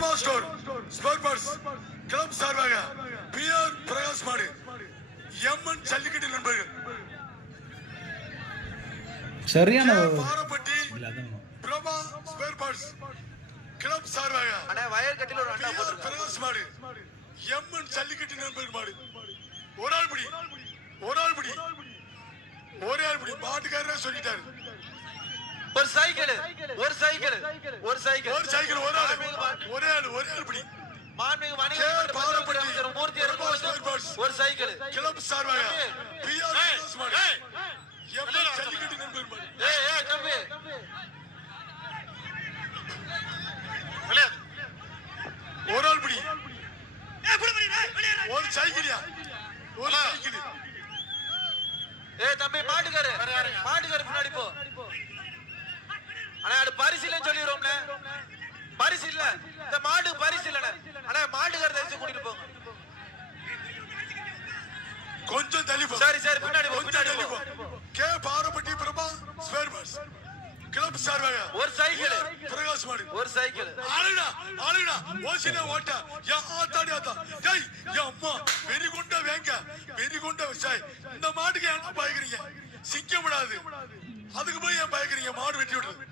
Prabha store spare parts club சார்பாக PR Prakash மாடு MN jallikattu நண்பர்கள் சரியான Barappatti Prabha spare parts club சார்பாக அண்ணா வயர் கட்டில ஒரு அண்ணா போட்டுருங்க பிரகாஷ் மாடு எம்என் ஜல்லிக்கட்டு நண்பர்கள் மாடு ஒரு ஆள் பிடி மாட்டுக்காரரே சொல்லிட்டாரு ஒரு சைக்கிள் ஒரே ஆள் பிடி மாண்புமிகு வணிக அமைச்சர் மூர்த்தி அவர்கள் ஒரு சைக்கிள் கிளப் சார்பாக பிஆர் பிரகாஷ் மாடு எம்என் ஜல்லிக்கட்டு நண்பர்கள் மாடு ஏய் தம்பி ஒரு ஆள் பிடி ஒரு சைக்கிளியா ஒரு சைக்கிள் ஏய் தம்பி மாட்டுக்காரு பின்னாடி போ அண்ணா அது பரிசீலனை சொல்லிடுறோம்ல பரிசு இல்ல இந்த மாடு பரிசு இல்ல அண்ணா மாட்டுக்கார தரிசி கூட்டிட்டு போங்க கொஞ்சம் தள்ளி போ சரி பின்னாடி போ K Barappatti Prabha spare parts club சார்பாக ஒரு சைக்கிள் பிரகாஷ் மாடு ஒரு சைக்கிள் ஆளுடா ஓசினே ஓட்ட யா ஆத்தாடி ஆத்தா டேய் யா அம்மா வெறிகுண்ட விசாய் இந்த மாட்டுக்கு ஏன் பயக்கிறீங்க சிக்க விடாது அதுக்கு போய் ஏன் பயக்கிறீங்க மாடு வெட்டி விடுறது